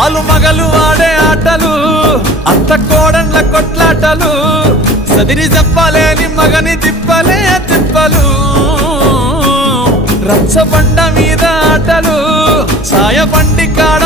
ఆలు మగలు ఆడే ఆటలు అత్త కోడళ్ళ కొట్లాటలు సదిరి చెప్పలేని మగని తిప్పలే తిప్పలు రచ్చబండ మీద ఆటలు సాయబండి కాడ